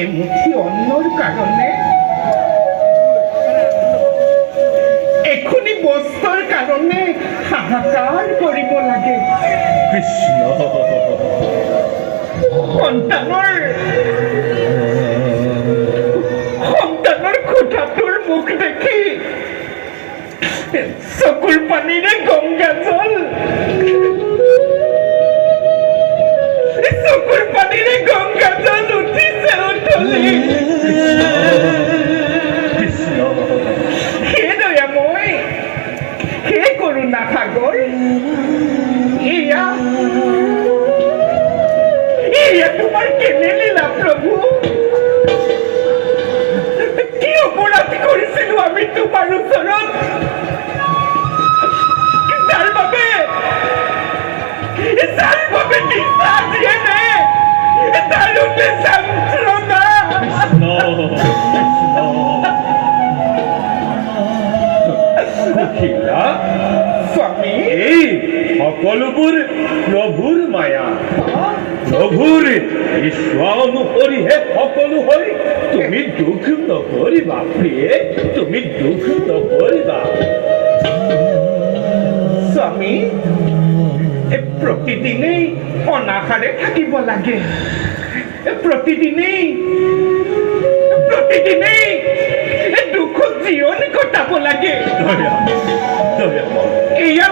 এমুঠি অন্নৰ কাৰণে এখনি বস্তুৰ কাৰণে হাহাকাৰ কৰিব লাগে। কৃষ্ণ সন্তানৰ কোঠাটোৰ মুখ দেখি চকুৰ পানীৰে গংগা জল উঠিছে উঠলি। হে দয়াময়, হে কৰুণা সাগৰ, এয়া তোমাৰ কেনে লীলা প্ৰভু। কি অপৰাধ কৰিছিলো আমি তোমাৰ ওচৰত, যাৰ বাবে নিচা দিয়ে নে দাৰুণে যন্ত্ৰণা। স্বামী, এই সকলোবোৰ প্ৰভুৰ মায়া। প্ৰভুৰ ইচ্ছা অনুসৰিহে সকলো হয়। তুমি দুখ নকৰিবা প্ৰিয়ে, তুমি দুখ নকৰিবা। স্বামী, প্ৰতিদিনেই অনাহাৰে থাকিব লাগে, প্ৰতিদিনেই দুখত জীৱন কটাব লাগে। এয়া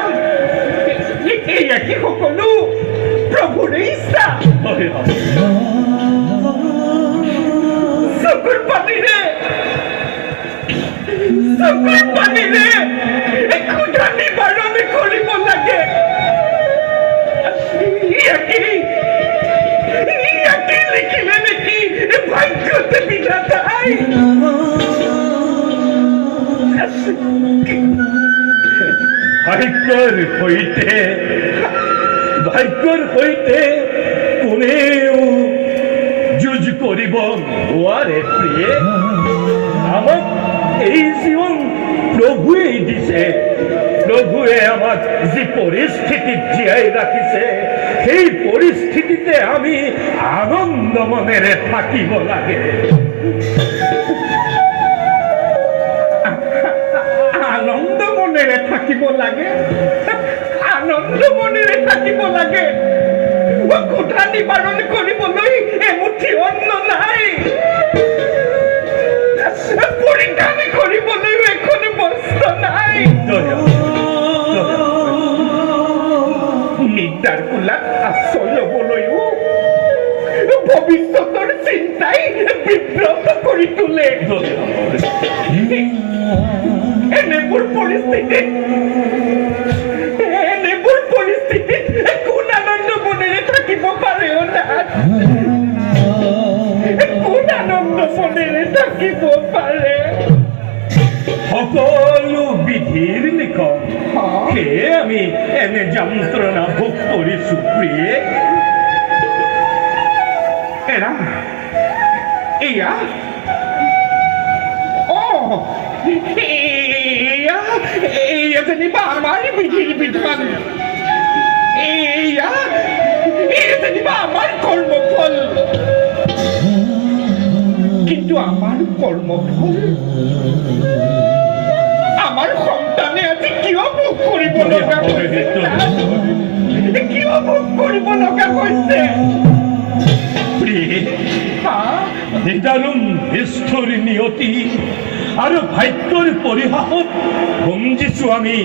কি সকলো প্ৰভুৰে ইচ্ছা? চকুৰ পানীৰে ক্ষুধা নিবাৰণ কৰিব লাগে। ইয়াকে লিখিলে নেকি ভাগ্যতে বিধাতাই? ভাগ্যৰ সৈতে কোনেও যুঁজ কৰিব নোৱাৰে প্ৰিয়ে। আমাক এই জীৱন প্ৰভুৱেই দিছে। প্ৰভুৱে আমাক যি পৰিস্থিতিত জীয়াই ৰাখিছে, সেই পৰিস্থিতিতে আমি আনন্দ মনেৰে থাকিব লাগে। আনন্দ মনেৰে থাকিব লাগে, আনন্দ মনেৰে থাকিব লাগে। ক্ষুধা নিবাৰণ কৰিবলৈ এমুঠি অন্ন নাই, পৰিধান কৰিবলৈও এখন বস্ত্ৰ নাই। নিদ্ৰাৰ কোলাত আশ্ৰয় ল'বলৈও ভৱিষ্যতৰ চিন্তাই বিভ্ৰত কৰি তোলে। এনেবোৰ পৰিস্থিতিত কোন আনন্দ মনেৰে থাকিব পাৰে? কোন আনন্দ মনেৰে থাকিব পাৰে? সকলো বিধিৰ লিখন, সেয়ে আমি এনে যন্ত্ৰণা ভোগ কৰিছো প্ৰিয়ে। এয়া যেনিবা আমাৰ বিধিৰ বিধান, এয়া যেনিবা আমাৰ কৰ্মফল। কিন্তু আমাৰ কৰ্মফল আমাৰ সন্তানে আজি কিয় ভোগ কৰিব লগা হৈছে? কিয় ভোগ কৰিব লগা হৈছে? নিদাৰুণ নিষ্ঠুৰ নিয়তি আৰু ভাগ্যৰ পৰিহাসত ভুঞ্জিছো আমি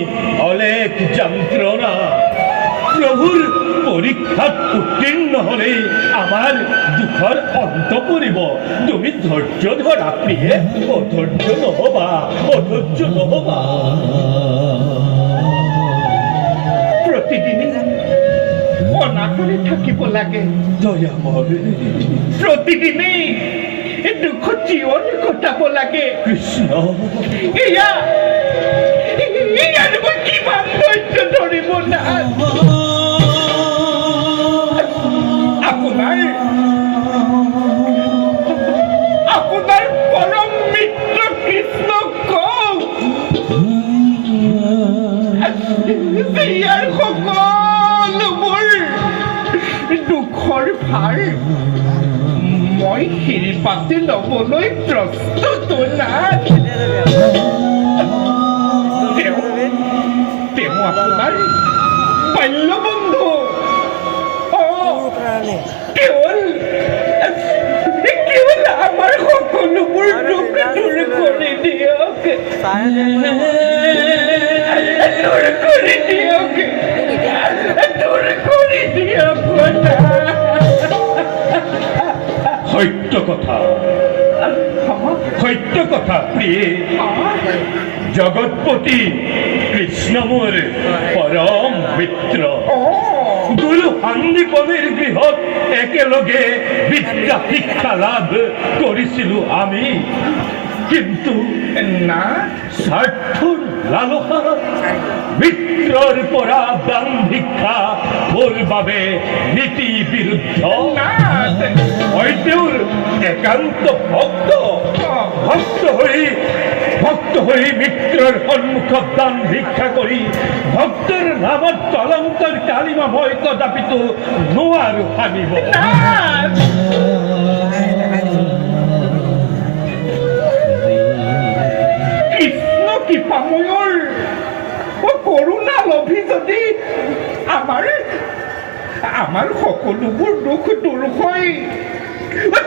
অলেখ যন্ত্ৰণা। প্ৰভুৰ পৰীক্ষাত উত্তীৰ্ণ হলেই আমাৰ দুখৰ অন্ত পৰিব। তুমি ধৈৰ্য ধৰা প্ৰিয়ে, অধৈৰ্য নহবা। প্ৰতিদিনে অনাহাৰে থাকিব লাগে, প্ৰতিদিনেই দুখত জীৱন কটাব লাগে। কৃষ্ণ, ইয়াৰ মই কিমান ধৈৰ্য ধৰিব নাই? আপোনাৰ পৰম মিত্ৰ কৃষ্ণক কওক যে ইয়াৰ সকলোবোৰ দুখৰ ভাৰ মই শিৰপাতি ল'বলৈ প্ৰস্তুত নাথ। তেওঁ আপোনাৰ বাল্য বন্ধু। কেৱল আমাৰ সকলোবোৰ দুখ দূৰ কৰি দিয়ক। দূৰ কৰি দিয়ক। দূৰ কৰি দিয়ক। সত্য কথা, সত্য কথা প্ৰিয়ে। জগৎপতি কৃষ্ণ মোৰ পৰম মিত্ৰ। গুৰু সন্দীপনীৰ গৃহত একেলগে বিদ্যা শিক্ষা লাভ কৰিছিলো আমি। কিন্তু না স্বাৰ্থৰ লালসাত মিত্ৰৰ পৰা দান ভিক্ষা মোৰ বাবে নীতি বিৰুদ্ধ। মই তেওঁৰ একান্ত ভক্ত। ভক্ত হৈ মিত্ৰৰ সন্মুখত দান ভিক্ষা কৰি ভক্তৰ নামত কলংকৰ কালিমা মই কদাপিতো নোৱাৰো সানিব। কৃষ্ণ কৃপাময়ৰ কৰোণা লভি যদি আমাৰ সকলোবোৰ দুখ দূৰ হয়,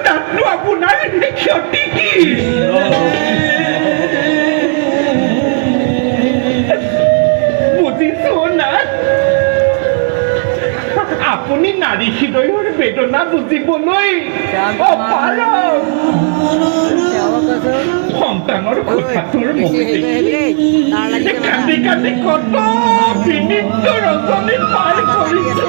তাতনো আপোনাৰ ক্ষতি কি? বুজিছো নাথ, আপুনি নাৰী হৃদয়ৰ বেদনা বুজিবলৈ অপাৰগ। সন্তানৰ কথাটোৰ মহিতে কান্দি কান্দি কত বিনিত ৰজনী পাৰ কৰিছো।